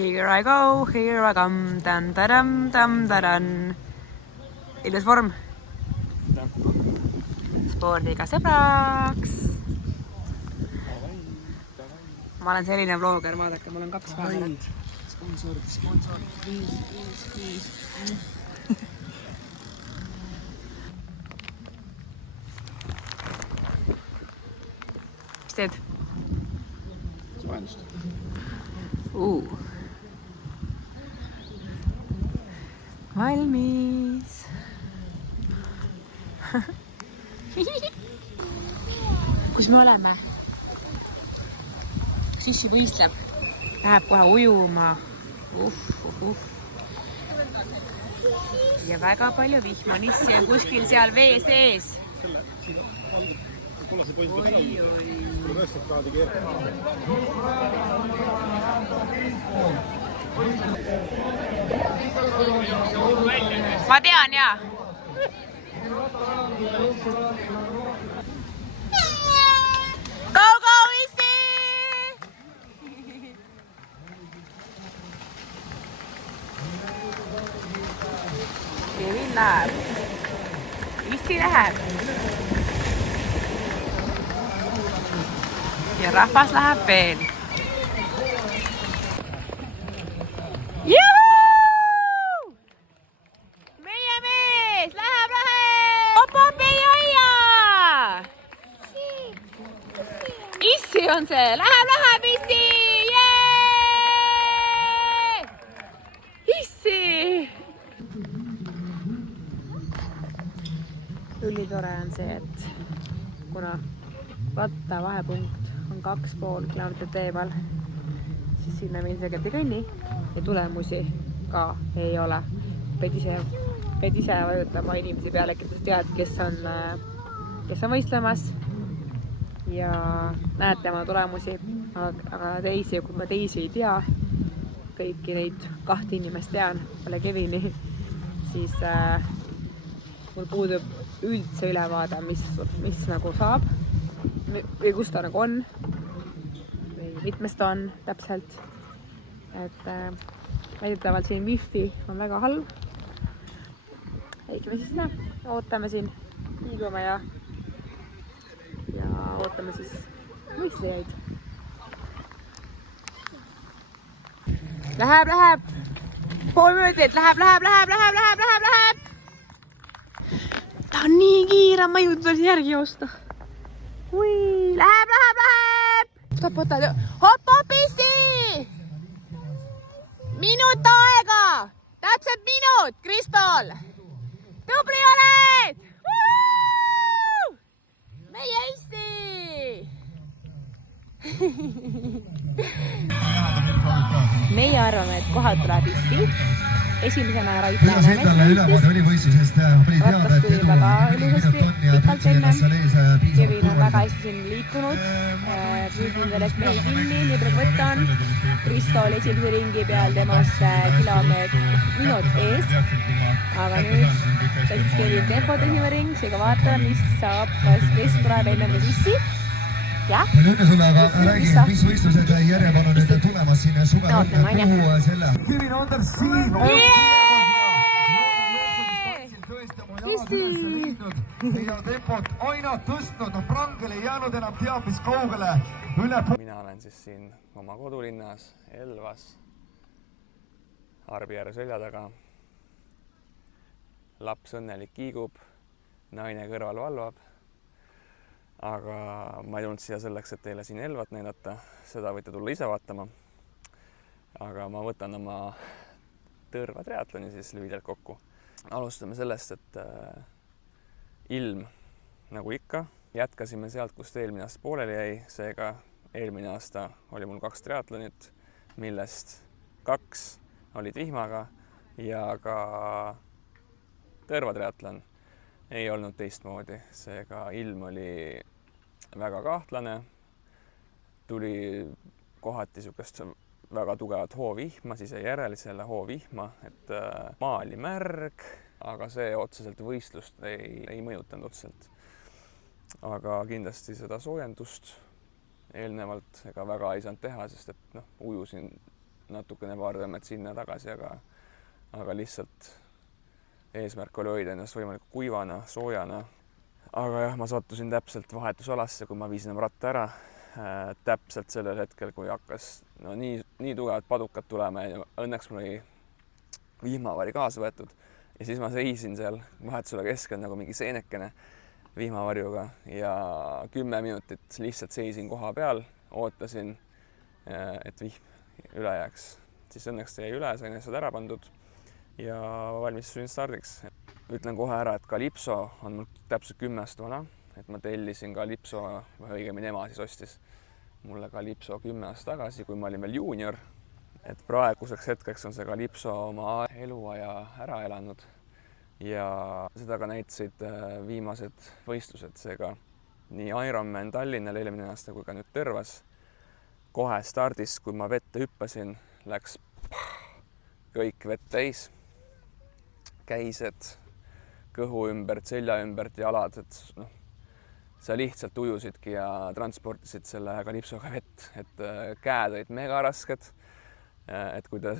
Here I go, here I come, tam-taram-tam-taran. Ilus vorm. Spordiga sõbraks. Ma olen selline vlogger, vaadake, mul on 2 kaamerat. Sponsor. Viis. Mis teed? Soojendust. Valmis. Kus me oleme? Sissi võistleb. Läheb kohe ujuma. Ja väga palju vihma. Nissi on kuskil seal vee sees. Ma tean, jaa. Go, Issi! Kevin läheb. Issi läheb. Ja rahvas läheb veel. On see. Läheb, Issi! Jee! Issi! Ülitore on see, et kuna ratta vahepunkt on 2,5 kilomeetrit teeval, siis sinna me ilmselgelt ei kõnni ja tulemusi ka ei ole. Pead ise vajutama inimesi peale, kes tead, kes on võistlemas. Ja näed tema tulemusi, aga teisi, kui ma teisi ei tea, kõiki neid 2 inimest tean, peale Kevini, siis mul puudub üldse ülevaade, mis nagu saab või kus ta nagu on või mitmes ta on täpselt. Et väidetavalt siin wifi on väga halb. Ehk me siis ootame siin, liigume ja ootame siis võistlejaid. Läheb. Pool minutit. Läheb. Ta on nii kiire, ma ei jõudnud veel järgi joosta. Läheb. Stopp, Hopp, Issi! Minut aega! Täpselt minut, Kristol! Tubli oled! Meie Issi! Meie arvame, et kohal tuleb Issi. Esimesena Rait Läänemets. Rattas tuli väga ilusasti pikalt enne. Kevin on väga hästi siin liikunud. Püüdin sellest mehi kinni, nii palju võtan. Kristo oli esimese ringi peal temast minut eest. Aga nüüd täitis Kevin tempot esimene ring, seega vaatame, mis saab, kes tuleb enne kui Issi. Ja nüüd sulle aga räägin, mis võistlused järjepanu nüüd tulemas sinna suvevalga puhu selle. Kevin Anders siin on ja tempot aina tõstnud, on Prangel ei jäänud enam teab mis kaugele üle. Mina olen siis siin oma kodulinnas Elvas, Arbijärve selja taga. Laps õnnelik kiigub, naine kõrval valvab. Aga ma ei tulnud siia selleks, et teile siin Elvat näidata. Seda võite tulla ise vaatama. Aga ma võtan oma Tõrva triatloni siis lühidalt kokku. Alustame sellest, et ilm nagu ikka. Jätkasime sealt, kust eelmine aasta pooleli jäi. Seega eelmine aasta oli mul 2 triatlonit, millest 2 olid vihmaga ja ka Tõrva triatlon ei olnud teistmoodi. Seega ilm oli väga kahtlane. Tuli kohati sukest väga tugevat hoovihma, siis järel selle hoovihma, et maa oli märg, aga see otseselt võistlust ei mõjutanud otseselt. Aga kindlasti seda soojendust eelnevalt ega väga ei saanud teha, sest et ujusin natukene paar tõmmet sinna tagasi, aga lihtsalt eesmärk oli hoida ennast võimalikult kuivana, soojana. Aga jah, ma sattusin täpselt vahetusalasse, kui ma viisin oma ratta ära. Täpselt sellel hetkel, kui hakkas nii tugevad padukad tulema ja õnneks mul oli vihmavari kaasa võetud ja siis ma seisin seal vahetusala keskel nagu mingi seenekene vihmavarjuga ja 10 minutit lihtsalt seisin koha peal, ootasin, et vihm üle jääks. Siis õnneks jäi üle, sain asjad ära pandud ja valmistusin stardiks. Ütlen kohe ära, et Calypso on mul täpselt 10 aastat vana, et ma tellisin Calypso, või õigemini ema siis ostis mulle Calypso 10 aastat tagasi, kui ma olin veel juunior. Et praeguseks hetkeks on see Calypso oma eluaja ära elanud ja seda ka näitasid viimased võistlused, seega nii Ironman Tallinnal eelmine aasta kui ka nüüd Tõrvas. Kohe stardis, kui ma vette hüppasin, läks kõik vett täis, käised, kõhu ümbert, selja ümbert, jalad, et sa lihtsalt ujusidki ja transportisid selle Calypsoga vett, et käed olid mega rasked. Et kui te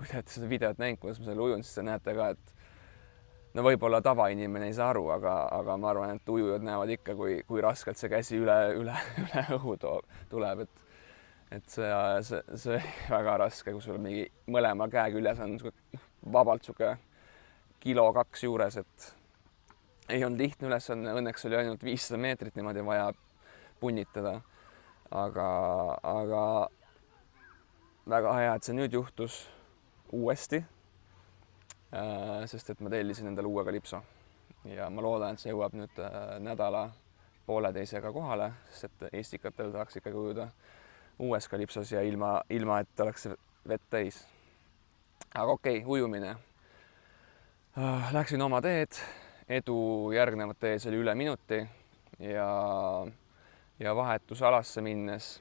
olete seda videot näinud, kuidas ma selle ujun, siis te näete ka, et võib-olla tavainimene ei saa aru, aga ma arvan, et ujujad näevad ikka, kui raskelt see käsi üle õhu tuleb, et see oli väga raske, kui sul mingi mõlema käe küljes on vabalt sihuke 1-2 kilo juures, et ei olnud lihtne ülesanne, õnneks oli ainult 500 meetrit niimoodi vaja punnitada, aga väga hea, et see nüüd juhtus uuesti, sest et ma tellisin endale uue Calypso ja ma loodan, et see jõuab nüüd nädala pooleteisega kohale, sest et eestikatel tahaks ikkagi ujuda uues Calypsos ja ilma et oleks vett täis. Aga okei, ujumine. Läksin oma teed, edu järgnevat tees oli üle minuti ja vahetusalasse minnes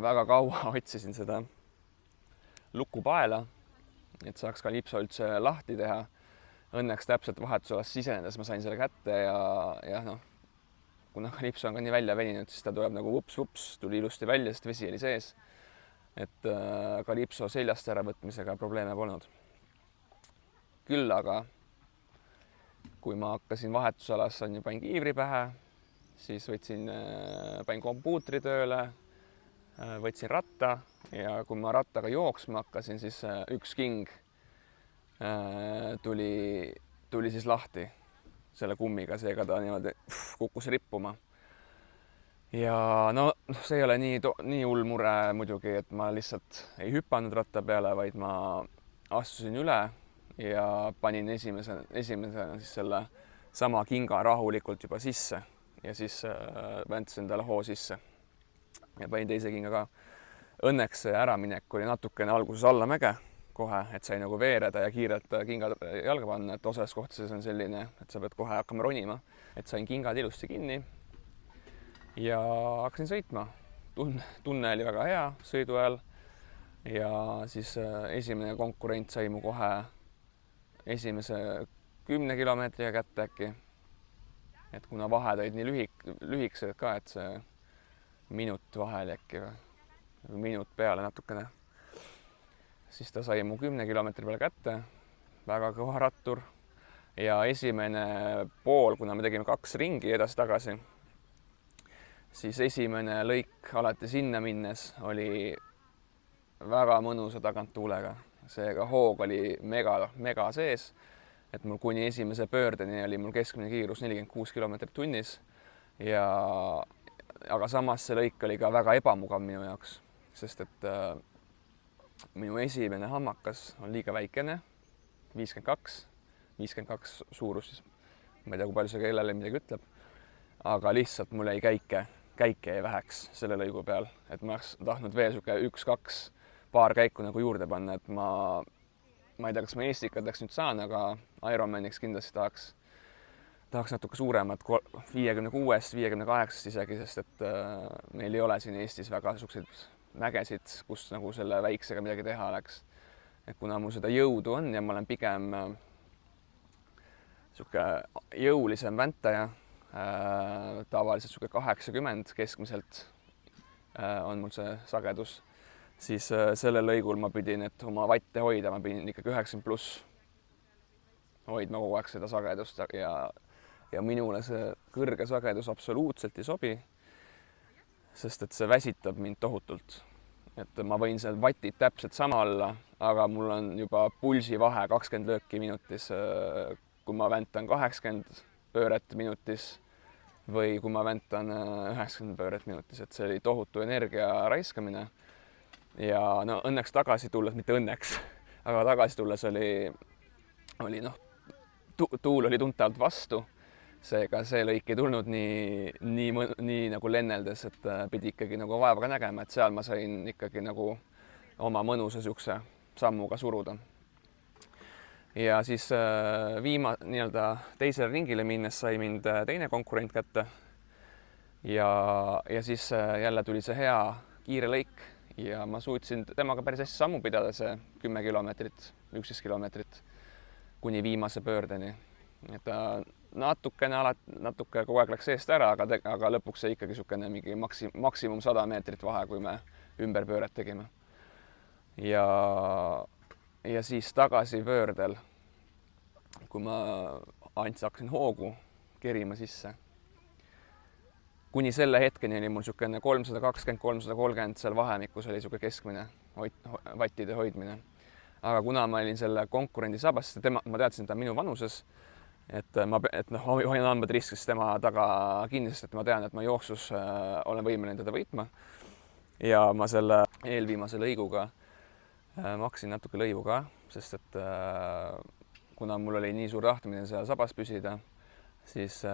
väga kaua otsisin seda lukupaela, et saaks Calypso üldse lahti teha. Õnneks täpselt vahetusalast sisenedes ma sain selle kätte ja kuna Calypso on ka nii välja veninud, siis ta tuleb nagu vups, tuli ilusti välja, sest vesi oli sees. Et Calypso seljast äravõtmisega probleeme polnud. Küll aga, kui ma hakkasin vahetusalas, panin kiivri pähe, siis panin kompuutri tööle, võtsin ratta ja kui ma rattaga jooksma hakkasin, siis üks king tuli siis lahti selle kummiga, seega ta niimoodi kukkus rippuma. Ja see ei ole nii hull mure muidugi, et ma lihtsalt ei hüpanud ratta peale, vaid ma astusin üle ja panin esimesena siis selle sama kinga rahulikult juba sisse ja siis väntsin talle hoo sisse ja panin teise kinga ka. Õnneks see äraminek oli natukene alguses allamäge kohe, et sai nagu veereda ja kiirelt kingad jalga panna, et osas kohtades on selline, et sa pead kohe hakkama ronima, et sain kingad ilusti kinni ja hakkasin sõitma. Tunne oli väga hea sõidu ajal ja siis esimene konkurent sai mu kohe esimese 10 kilomeetriga kätte äkki. Et kuna vahed olid nii lühikesed ka, et see minut vahel äkki või minut peale natukene, siis ta sai mu 10 kilomeetri peale kätte, väga kõva rattur ja esimene pool, kuna me tegime 2 ringi edasi-tagasi, siis esimene lõik alati sinna minnes oli väga mõnusa taganttuulega. Seega hoog oli mega sees, et mul kuni esimese pöördeni oli mul keskmine kiirus 46 kilomeetrit tunnis aga samas see lõik oli ka väga ebamugav minu jaoks, sest et minu esimene hammakas on liiga väikene, 52 suurus, ma ei tea, kui palju see kellele midagi ütleb, aga lihtsalt mul jäi käike jäi väheks selle lõigu peal, et ma oleks tahtnud veel sihuke 1-2 paar käiku nagu juurde panna, et ma ei tea, kas ma eestikadeks nüüd saan, aga Ironmaniks kindlasti tahaks natuke suuremat, 56-58 isegi, sest et meil ei ole siin Eestis väga niisuguseid mägesid, kus nagu selle väiksega midagi teha oleks. Et kuna mul seda jõudu on ja ma olen pigem niisugune jõulisem väntaja, tavaliselt niisugune 80 keskmiselt on mul see sagedus, siis sellel lõigul ma pidin, et oma vatte hoida, ma pidin ikkagi 90+ hoidma kogu aeg seda sagedust ja minule see kõrge sagedus absoluutselt ei sobi, sest et see väsitab mind tohutult. Et ma võin seal vatid täpselt sama olla, aga mul on juba pulsivahe 20 lööki minutis, kui ma väntan 80 pööret minutis või kui ma väntan 90 pööret minutis, et see oli tohutu energia raiskamine. Ja no õnneks tagasi tulles, mitte õnneks, aga tagasi tulles oli noh, tuul oli tuntavalt vastu, seega see lõik ei tulnud nii nagu lenneldes, et pidi ikkagi nagu vaeva ka nägema, et seal ma sain ikkagi nagu oma mõnusa siukse sammuga suruda. Ja siis nii-öelda teisele ringile minnes sai mind teine konkurent kätte ja siis jälle tuli see hea kiire lõik ja ma suutsin temaga päris hästi sammu pidada, see 10 kilomeetrit, 11 kilomeetrit kuni viimase pöördeni. Et natuke kogu aeg läks eest ära, aga lõpuks see ikkagi niisugune mingi maksimum 100 meetrit vahe, kui me ümber pööret tegime. Ja siis tagasi pöördel, kui ma hakkasin hoogu kerima sisse, kuni selle hetkeni oli mul niisugune 320-330 seal vahemikus oli niisugune keskmine vattide hoidmine. Aga kuna ma olin selle konkurendi sabas, ma teadsin, et ta on minu vanuses, et hoian hambad riskis tema taga kinni, sest et ma tean, et ma jooksus olen võimeline teda võitma. Ja ma selle eelviimase lõiguga maksin natuke lõivu ka, sest et kuna mul oli nii suur tahtmine seal sabas püsida, siis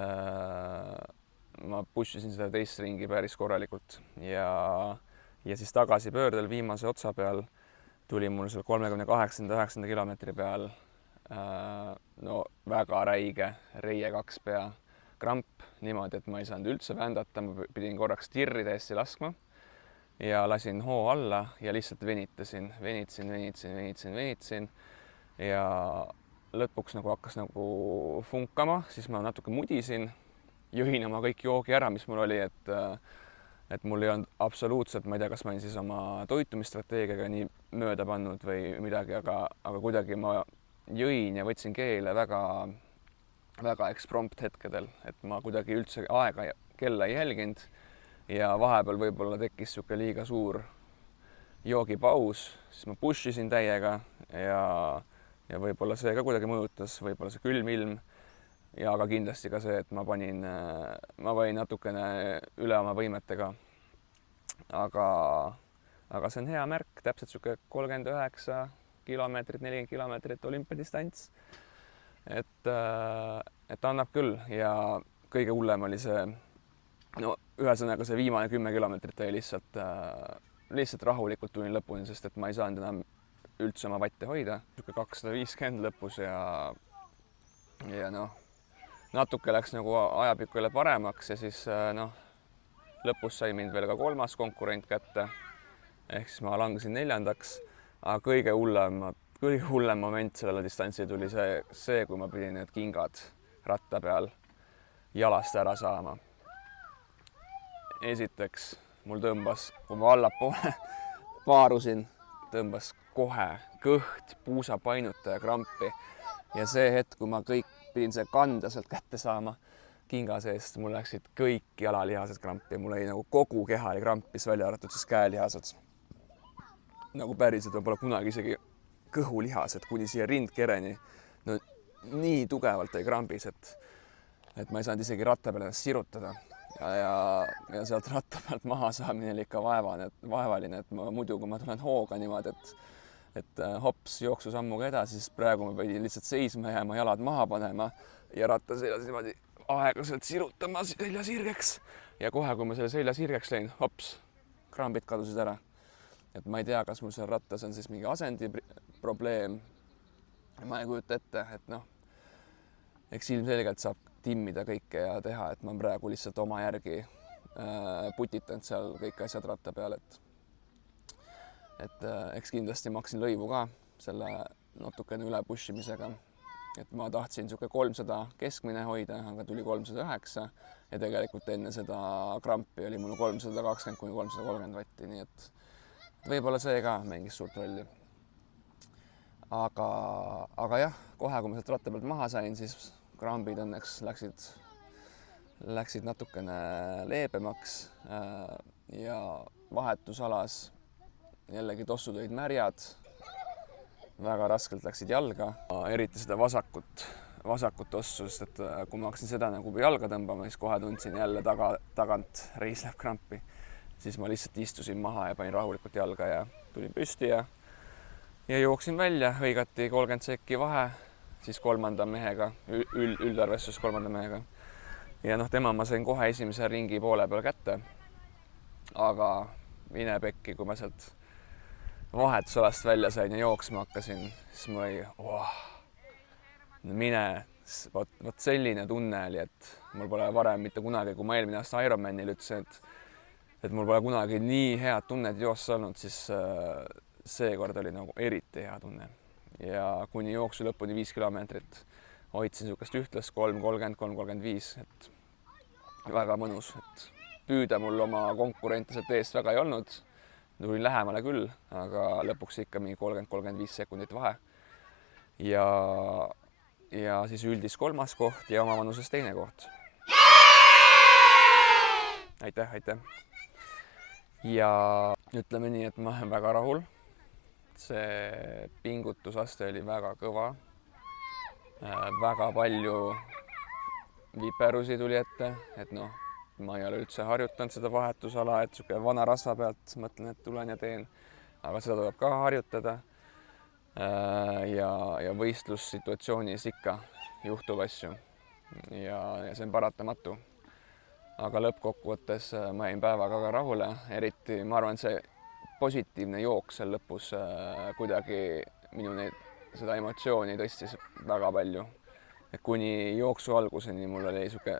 ma pushisin seda teist ringi päris korralikult ja siis tagasi pöördel viimase otsa peal tuli mul seal 38-9 kilomeetri peal no väga räige reie 2 pea kramp niimoodi, et ma ei saanud üldse vändata, ma pidin korraks tirri täiesti laskma ja lasin hoo alla ja lihtsalt venitasin ja lõpuks nagu hakkas nagu funkama, siis ma natuke mudisin, jõin oma kõik joogi ära, mis mul oli, et mul ei olnud absoluutselt, ma ei tea, kas ma olin siis oma toitumisstrateegiaga nii mööda pannud või midagi, aga kuidagi ma jõin ja võtsin keele väga eksprompt hetkedel, et ma kuidagi üldse aega kella ei jälginud ja vahepeal võib-olla tekkis niisugune liiga suur joogipaus, siis ma pushisin täiega ja võib-olla see ka kuidagi mõjutas, võib-olla see külm ilm ja aga kindlasti ka see, et ma panin natukene üle oma võimetega. Aga see on hea märk, täpselt niisugune 39 kilomeetrit, 40 kilomeetrit olümpiadistants. Et annab küll ja kõige hullem oli see, no ühesõnaga see viimane 10 kilomeetrit oli lihtsalt rahulikult tulin lõpuni, sest et ma ei saanud enam üldse oma vatte hoida. 250 lõpus ja noh, natuke läks nagu ajapikku jälle paremaks ja siis noh, lõpus sai mind veel ka 3. konkurent kätte. Ehk siis ma langesin 4. Aga kõige hullem moment sellele distantsil tuli see, kui ma pidin need kingad ratta peal jalast ära saama. Esiteks mul tõmbas, kui ma allapoole paarusin, tõmbas kohe kõht, puusapainutaja krampi ja see hetk, kui ma pidin see kanda sealt kätte saama kinga seest, mul läksid kõik jalalihased krampi, mul oli nagu kogu keha oli krampis, välja arvatud siis käelihased. Nagu päriselt ma pole kunagi isegi kõhulihased kuni siia rindkereni. No nii tugevalt oli krampis, et ma ei saanud isegi ratta peale ennast sirutada. Ja sealt ratta pealt maha saamine oli ikka vaevaline, et muidu kui ma tulen hooga niimoodi, et hops jooksusammuga edasi, siis praegu ma pidin lihtsalt seisma jääma, jalad maha panema ja ratta seljas niimoodi aeglaselt sirutama selja sirgeks. Ja kohe, kui ma selle selja sirgeks lõin, hops, krambid kadusid ära. Et ma ei tea, kas mul seal rattas on siis mingi asendi probleem. Ma ei kujuta ette, et noh, eks ilmselgelt saab timmida kõike ja teha, et ma praegu lihtsalt oma järgi putitanud seal kõik asjad ratta peal, et eks kindlasti maksin lõivu ka selle natukene üle pushimisega, et ma tahtsin niisugune 300 keskmine hoida, aga tuli 309 ja tegelikult enne seda krampi oli mul 320 kuni 330 vatti, nii et võib-olla see ka mängis suurt rolli. Aga jah, kohe kui ma sealt ratta pealt maha sain, siis krambid õnneks läksid natukene leebemaks ja vahetusalas jällegi tossud olid märjad, väga raskelt läksid jalga, eriti seda vasakut tossu, sest et kui ma hakkasin seda nagu jalga tõmbama, siis kohe tundsin jälle tagant reis läheb krampi. Siis ma lihtsalt istusin maha ja panin rahulikult jalga ja tulin püsti ja jooksin välja, hõigati 30 sekki vahe, siis kolmanda mehega, üldarvestus kolmanda mehega. Ja tema ma sain kohe esimese ringi poole peal kätte. Aga mine pekki, kui ma sealt vahetusalast välja sain ja jooksma hakkasin, siis mul oli, vot selline tunne oli, et mul pole varem mitte kunagi, kui ma eelmine aasta Ironmanil ütlesin, et mul pole kunagi nii head tunned joossa olnud, siis seekord oli nagu eriti hea tunne. Ja kuni jooksu lõpuni 5 kilomeetrit hoidsin niisugust ühtlast 3.30, 3.35, et väga mõnus, et püüda mul oma konkurente sealt eest väga ei olnud. Tulin lähemale küll, aga lõpuks ikka mingi 30-35 sekundit vahe. Ja siis üldis 3. koht ja oma vanuses 2. koht. Aitäh. Ja ütleme nii, et ma olen väga rahul. See pingutusaste oli väga kõva. Väga palju viperusi tuli ette, et ma ei ole üldse harjutanud seda vahetusala, et siuke vana rasva pealt mõtlen, et tulen ja teen, aga seda tuleb ka harjutada. Ja võistlussituatsioonis ikka juhtub asju ja see on paratamatu. Aga lõppkokkuvõttes ma jäin päevaga ka rahule, eriti ma arvan, see positiivne jooks seal lõpus kuidagi minu seda emotsiooni tõstis väga palju. Et kuni jooksu alguseni mul oli siuke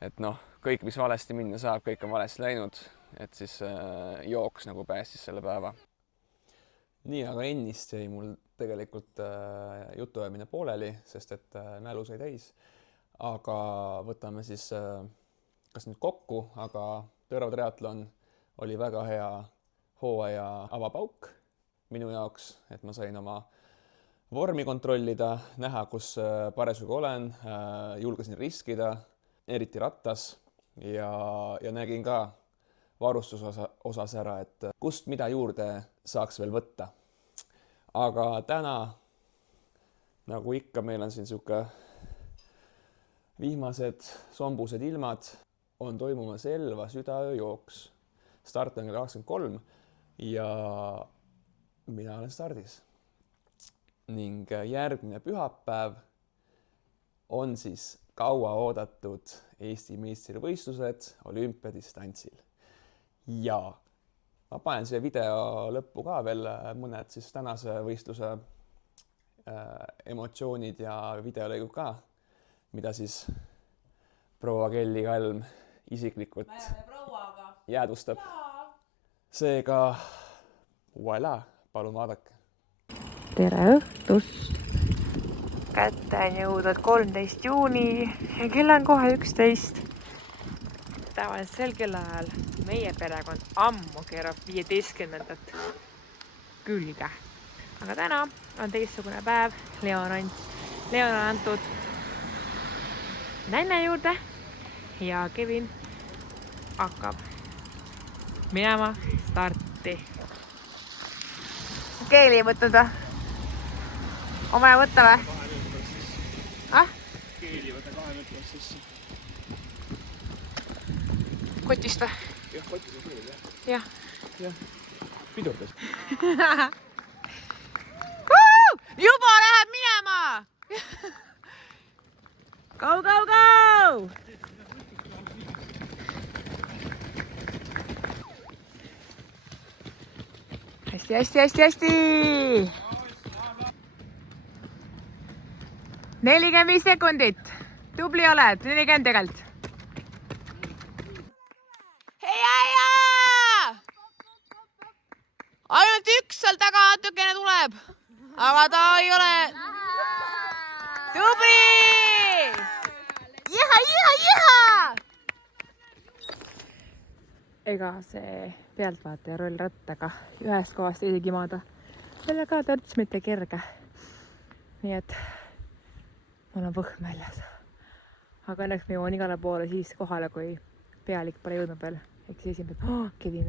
et kõik, mis valesti minna saab, kõik on valesti läinud, et siis jooks nagu päästis selle päeva. Nii, aga ennist jäi mul tegelikult jutuajamine pooleli, sest et mälu sai täis. Aga võtame siis kas nüüd kokku, aga Tõrva triatlon oli väga hea hooaja avapauk minu jaoks, et ma sain oma vormi kontrollida, näha, kus parasjagu olen, julgesin riskida, eriti rattas ja nägin ka varustusosas ära, et kust mida juurde saaks veel võtta. Aga täna, nagu ikka, meil on siin siuke vihmased sombused ilmad, on toimumas Elva südaööjooks. Start on 23 ja mina olen stardis. Ning järgmine pühapäev on siis kaua oodatud Eesti meistrivõistlused olümpiadistantsil. Ja ma panen siia video lõppu ka veel mõned siis tänase võistluse emotsioonid ja videolõigud ka, mida siis proua Kelly Kalm isiklikult jäädvustab. Seega, voilà, palun vaadake. Tere õhtust! Kätte on jõudnud 13 juuni ja kell on kohe 11. Tavaliselt sel kellaajal meie perekond ammu keerab 15. külge. Aga täna on teistsugune päev. Leon on antud nänne juurde ja Kevin hakkab minema starti. Keeli ei võtnud või? On vaja võtta või? Keeli võta 2 meetrit sisse. Kotist või? Jah, kotis on keeli, jah. Jah, pidurdas. Juba läheb minema! Go! Hästi! 45 sekundit. Tubli oled, 40 tegelikult. Hei! Ainult üks seal taga natukene tuleb. Aga ta ei ole... Tubli! Jiha! Ega see pealtvaataja roll rattaga ühest kohast teise kimada. Selle ka törts mitte kerge. Nii et mul on võhm väljas. Aga õnneks me jõuan igale poole siis kohale, kui pealik pole jõudnud veel. Ehk siis esimesed, Kevin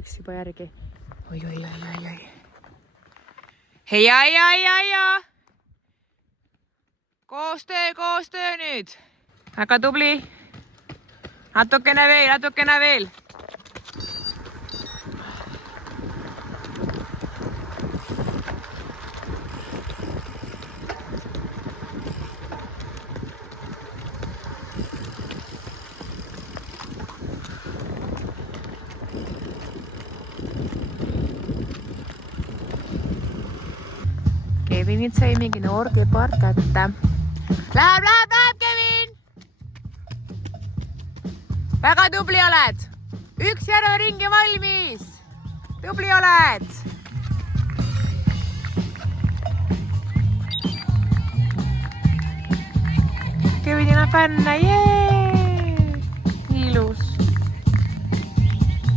üks juba järgi. Oi. Hei, ja. Koostöö nüüd. Väga tubli. Natukene veel. Kevinit sai mingi noor kepard kätte. Läheb, Kevin! Väga tubli oled! Üks järve ringi valmis! Tubli oled! Kevinil on fänne, jee! Ilus!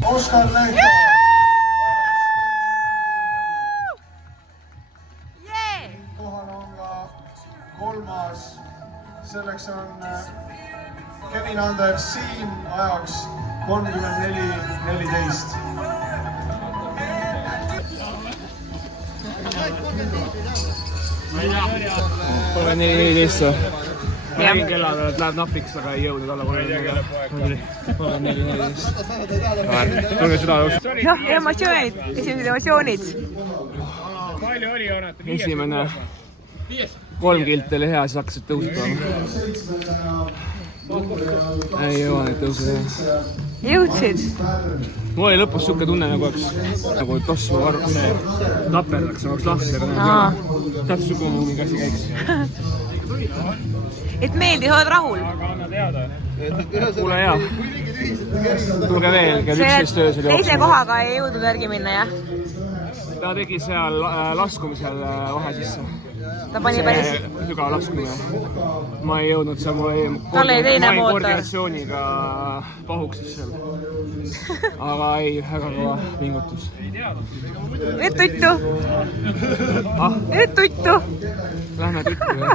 Oskar Lehto. Kohal on ka kolmas. Selleks on Kevin Anders Siim ajaks 34-14. Pole 14. Nägin kella peal, et läheb napiks, aga ei jõudnud alla 34. Tulge süda jooksu. Emotsioonid, esimesed emotsioonid. Palju oli joonata? Esimene 3 kilt oli hea, siis hakkasid tõusma. Ei jõua neid tõusu. Jõudsid? Mul oli lõpus siuke tunne nagu toss mu taperdaks, nagu lahter. Täpselt siuke mingi asi käiks. Et meeldis, oled rahul? Aga anna teada. Kuule hea. Tulge veel, kell 11 öösel teise kohaga ei jõudnud järgi minna, jah? Ta tegi seal laskumisel vahe sisse. Ta pani päris... Sügav laskumine. Ma ei jõudnud seal, ma olin koordinatsiooniga pahuksis seal. Aga ei, väga kõva pingutus. Nüüd tuttu! Nüüd tuttu! Lähme tuttu, jah.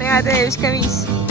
Hea töö, 1,5.